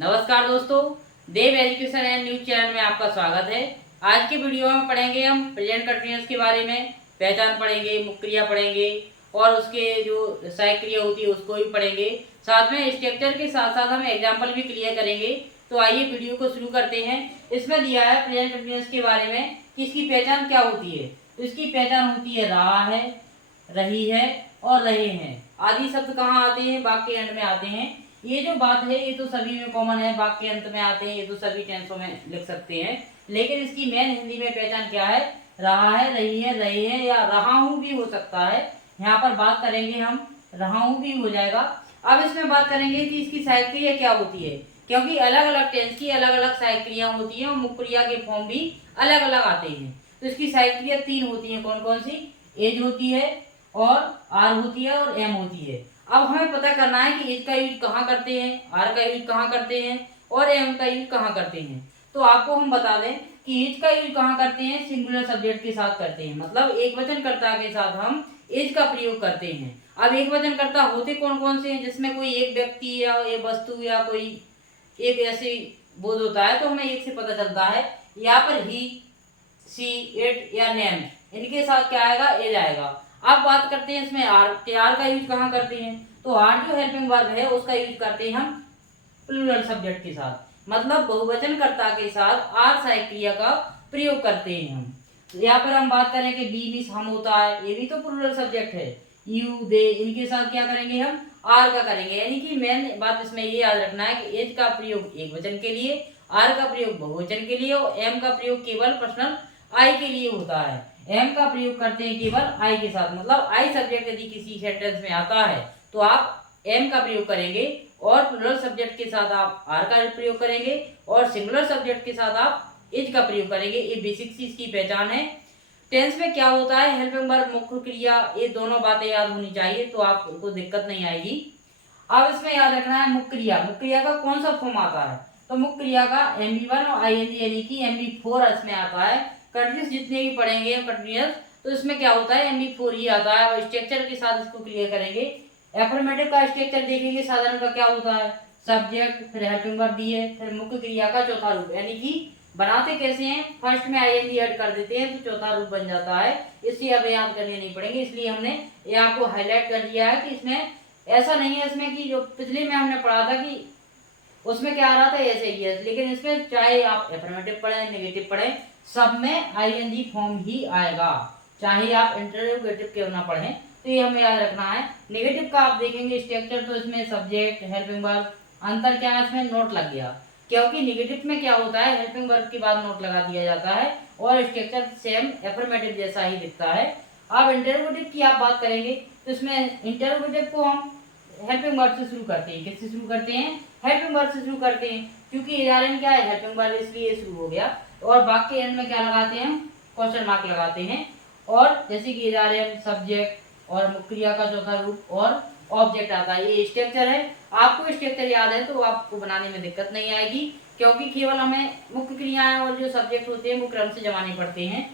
नमस्कार दोस्तों, देव education and news channel में आपका स्वागत है। आज के वीडियो में पढ़ेंगे हम प्रेजेंट कंटिन्यूअस के बारे में। पहचान पढ़ेंगे, मुख्य क्रिया पढ़ेंगे और उसके जो सहायक क्रिया होती है उसको भी पढ़ेंगे। साथ में स्ट्रक्चर के साथ साथ हम एग्जाम्पल भी क्लियर करेंगे। तो आइए वीडियो को शुरू करते हैं। इसमें दिया है प्रेजेंट कंटिन्यूअस के बारे में कि इसकी पहचान क्या होती है। तो इसकी पहचान होती है रहा है, रही है और रहे हैं। आदि शब्द कहाँ आते हैं? वाक्य एंड में आते हैं। ये जो बात है ये तो सभी में कॉमन है, वाक्य अंत में आते हैं, ये तो सभी टेंसों में लिख सकते हैं। लेकिन इसकी मेन हिंदी में पहचान क्या है? रहा है, रही है, रहे हैं या रहा हूं भी हो सकता है। यहाँ पर बात करेंगे हम, रहा हूं भी हो जाएगा। अब इसमें बात करेंगे कि इसकी सहायक क्रिया क्या होती है, क्योंकि अलग अलग टेंस की अलग अलग सहायक क्रिया होती है और मुख्य क्रिया के फॉर्म भी अलग अलग आते हैं। तो इसकी सहायक क्रिया 3 होती है। कौन कौन सी? एज होती है और आर होती है और एम होती है। अब हमें पता करना है कि एज का यूज कहाँ करते हैं, आर का यूज कहाँ करते हैं और एम का यूज कहाँ करते हैं। तो आपको हम बता दें कि एज का यूज कहाँ करते हैं? सिंगुलर सब्जेक्ट के साथ करते हैं, मतलब एक वचनकर्ता के साथ हम एज का प्रयोग करते हैं। अब एक वचनकर्ता होते कौन कौन से हैं? जिसमें कोई एक व्यक्ति या एक वस्तु या कोई एक ऐसी बोध होता है तो हमें एक से पता चलता है। यहाँ पर ही, सी, इट या नेम, इनके साथ क्या आएगा? एज आएगा। अब बात करते हैं इसमें आर के। आर का यूज कहाँ करते हैं? तो आर जो हेल्पिंग वर्ब है उसका यूज करते हैं हम प्लूरल सब्जेक्ट के साथ, मतलब बहुवचनकर्ता के साथ आर सहायक क्रिया का प्रयोग करते हैं हम। तो यहाँ पर हम बात करें कि बी मिस हम होता है, ये भी तो प्लूरल सब्जेक्ट है। यू, दे, इनके साथ क्या करेंगे? हम आर का करेंगे। यानी कि मेन बात इसमें ये याद रखना है कि एज का प्रयोग एक वचन के लिए, आर का प्रयोग बहुवचन के लिए और एम का प्रयोग केवल पर्सनल आई के लिए होता है। एम का प्रयोग करते हैं केवल आई के साथ, मतलब आई सब्जेक्ट यदि किसी सेंटेंस में आता है तो आप एम का प्रयोग करेंगे और प्लूरल सब्जेक्ट के साथ आप आर का प्रयोग करेंगे और सिंगुलर सब्जेक्ट के साथ आप इज का प्रयोग करेंगे। ये बेसिक चीज की पहचान है। टेंस में क्या होता है? हेल्पिंग वर्ब, मुख्य क्रिया, ये दोनों बातें याद होनी चाहिए तो आपको दिक्कत नहीं आएगी। अब इसमें याद रखना है मुख्य क्रिया। मुख्य क्रिया का कौन सा फॉर्म आता है? तो मुख्य क्रिया का MB1 और ING यानी कि MB4 इसमें आता है। कंटिन्यूअस जितने भी पढ़ेंगे कंटिन्यूअस तो इसमें क्या होता है? MB4 ही आता है। और स्ट्रक्चर के साथ इसको क्लियर करेंगे। एफर्मेटिव का स्ट्रक्चर देखेंगे, साधारण का क्या होता है? सब्जेक्ट, फिर हेल्पिंग वर्ब दी है, फिर मुख्य क्रिया का चौथा रूप। यानी कि बनाते कैसे हैं? फर्स्ट में ING ऐड कर देते हैं तो चौथा रूप बन जाता है। इसलिए अब याद करने नहीं पड़ेंगे, इसलिए हमने ये आपको हाईलाइट कर दिया है कि इसमें ऐसा नहीं है इसमें कि जो पिछले में हमने पढ़ा था कि उसमें क्या आ रहा था ऐसे ही है, लेकिन इसमें चाहे आप एफर्मेटिव पढ़ें, नेगेटिव पढ़ें, सब में ING फॉर्म ही आएगा, चाहे आप इंटरोगेटिव क्यों ना पढ़ें। तो ये हमें याद रखना है। नेगेटिव का आप देखेंगे स्ट्रक्चर तो इसमें सब्जेक्ट, हेल्पिंग वर्ब, अंतर क्या है? इसमें नोट लग गया, क्योंकि नेगेटिव में क्या होता है? हेल्पिंग वर्ब के बाद नोट लगा दिया जाता है और स्ट्रक्चर सेम एफर्मेटिव जैसा ही दिखता है। अब इंटरोगेटिव की आप बात करेंगे तो इसमें इंटरोगेटिव को हम हेल्पिंग वर्ब से शुरू करते हैं। किससे शुरू करते हैं? हेल्पिंग वर्ब से शुरू करते हैं, क्योंकि एआरएन क्या है? हेल्पिंग वर्ब, इसलिए शुरू हो गया। और वाक्य एंड में क्या लगाते हैं? क्वेश्चन मार्क लगाते हैं। और जैसे कि एआरएन, सब्जेक्ट और मुख्य क्रिया का चौथा रूप और ऑब्जेक्ट आता है। ये स्ट्रक्चर है। आपको स्ट्रक्चर याद है तो आपको बनाने में दिक्कत नहीं आएगी, क्योंकि केवल हमें मुख्य क्रियाएं और जो सब्जेक्ट होते हैं वो क्रम से जमाने पड़ते हैं।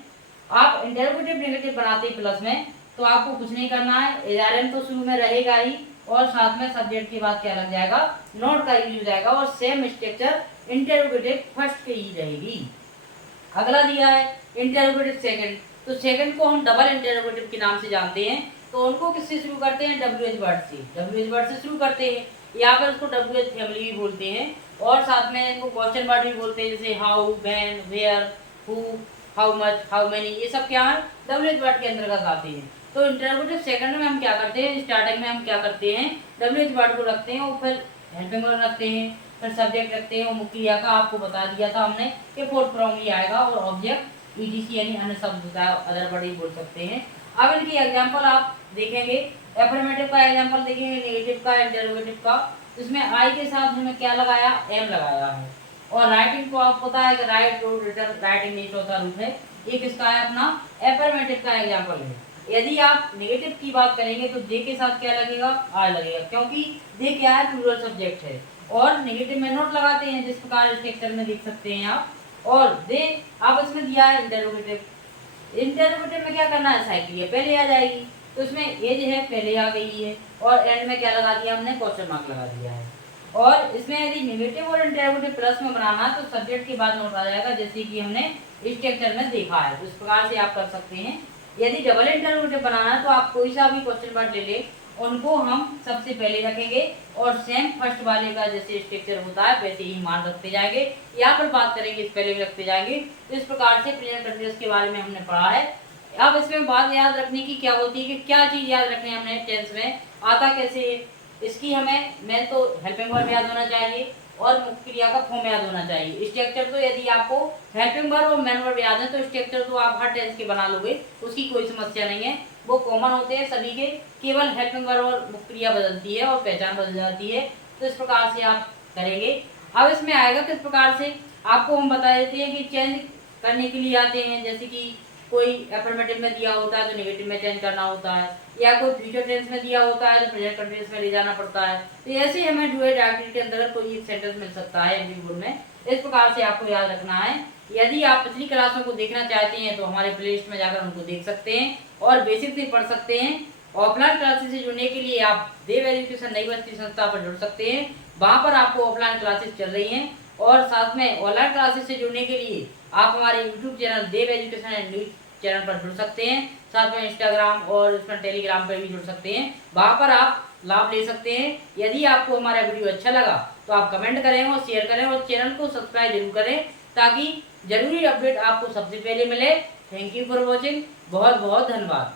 आप इंटरोगेटिव नेगेटिव बनाते हैं प्लस में तो आपको कुछ नहीं करना है। एआरएन तो शुरू में रहेगा ही और साथ में सब्जेक्ट के बाद क्या लग जाएगा? नोट का यूज हो जाएगा और सेम स्ट्रक्चर इंटरोगेटिव फर्स्ट के ही रहेगी। अगला दिया है इंटरोगेटिव सेकंड। तो सेकंड को हम डबल इंटरोगेटिव के नाम से जानते हैं। तो उनको किससे शुरू करते हैं? WH वर्ड से। WH वर्ड से शुरू करते हैं। यहाँ पर उसको WH फैमिली भी बोलते हैं और साथ में इनको क्वेश्चन वर्ड भी बोलते हैं, जैसे how, when, where, who, how much, how many, ये सब क्या है? WH वर्ड के अंतर्गत आते हैं। तो इंटरोगेटिव सेकंड में हम क्या करते हैं? स्टार्टिंग में हम क्या करते हैं? WH वर्ड को रखते हैं और फिर हेल्पिंग वर्ब रखते हैं, फिर सब्जेक्ट रखते हैं और मुख्य क्रिया का आपको बता दिया था हमने कि फोर्थ फ्रॉम ही आएगा और ऑब्जेक्ट EDC यानी अन्य शब्द होता है, अदर वर्ड ही बोल सकते हैं। अब इनकी एग्जांपल आप देखेंगे, एफर्मेटिव का एग्जांपल देखेंगे, नेगेटिव का, इंटरोगेटिव का। इसमें आई के साथ हमने क्या लगाया? एम लगाया है। और राइटिंग को आप पता है कि राइट, रोड, रिटर्न, राइटिंग ये चौथा रूप है। एक इसका है अपना एफर्मेटिव का एग्जांपल है। यदि आप नेगेटिव की बात करेंगे तो जे के साथ क्या लगेगा? आर लगेगा, क्योंकि जे क्या है? प्लूरल सब्जेक्ट है। और नेगेटिव में नोट लगाते हैं, जिस प्रकार स्ट्रक्चर में देख सकते हैं आप। और दे अब इसमें दिया है इंटरोगेटिव। इंटरोगेटिव में क्या करना है? सहायक क्रिया पहले आ जाएगी, तो इसमें एज है पहले आ गई है और एंड में क्या लगा दिया हमने? क्वेश्चन मार्क लगा दिया है। और इसमें यदि नेगेटिव और इंटरोगेटिव प्लस में बनाना है तो सब्जेक्ट के बाद नोट आ जाएगा, जैसे कि हमने स्ट्रक्चर में देखा है। तो इस प्रकार से आप कर सकते हैं। यदि डबल इंटरोगेटिव बनाना है तो आप कोई सा भी क्वेश्चन वर्ड ले ले, उनको हम सबसे पहले रखेंगे और सेम फर्स्ट वाले का जैसे स्ट्रक्चर होता है वैसे ही मान रखते जाएंगे। यहाँ पर बात करेंगे स्पेलिंग रखते जाएंगे। तो इस प्रकार से प्रेजेंट कंटीन्यूअस के बारे में हमने पढ़ा है। अब इसमें बात याद रखने की क्या होती है कि क्या चीज याद रखनी है हमने टेंस में, आता कैसे है, इसकी हमें मेन तो हेल्पिंग वर्ब याद होना चाहिए और मुख्य क्रिया का फॉर्म याद होना चाहिए। स्ट्रक्चर तो यदि आपको हेल्पिंग वर्ब और मेन वर्ब याद है तो स्ट्रक्चर तो आप हर टेंस के बना लोगे, उसकी कोई समस्या नहीं है, वो कॉमन होते हैं सभी के। केवल हेल्पिंग वर्ब और मुख्य क्रिया बदलती है और पहचान बदल जाती है। तो इस प्रकार से आप करेंगे। अब इसमें आएगा किस प्रकार से, आपको हम बता देते हैं कि चेंज करने के लिए आते हैं, जैसे कि कोई अफर्मेटिव में दिया होता है तो नेगेटिव में चेंज करना होता है, या कोई फ्यूचर टेंस में दिया होता है तो प्रेजेंट कंटीन्यूअस में ले जाना पड़ता है। तो ऐसे हमें डुएट एक्टिविटी के अंदर कोई एक सेंटेंस मिल सकता है एमसीक्यू में। इस प्रकार से आपको याद रखना है। यदि आप पिछली क्लासों को देखना चाहते हैं तो हमारे प्लेलिस्ट में जाकर उनको देख सकते हैं और बेसिक से पढ़ सकते हैं। ऑफलाइन क्लासेस से जुड़ने के लिए आप देव एजुकेशन नई बस्ती संस्था पर जुड़ सकते हैं। वहाँ पर आपको ऑफलाइन क्लासेस चल रही हैं और साथ में ऑनलाइन क्लासेस से जुड़ने के लिए आप हमारे YouTube channel Dev education and news channel पर जुड़ सकते हैं। साथ में इंस्टाग्राम और उसमें टेलीग्राम पर भी जुड़ सकते हैं, वहाँ पर आप लाभ ले सकते हैं। यदि आपको हमारा वीडियो अच्छा लगा तो आप कमेंट करें और शेयर करें और चैनल को सब्सक्राइब जरूर करें ताकि जरूरी अपडेट आपको सबसे पहले मिले। Thank you for watching. बहुत बहुत धन्यवाद।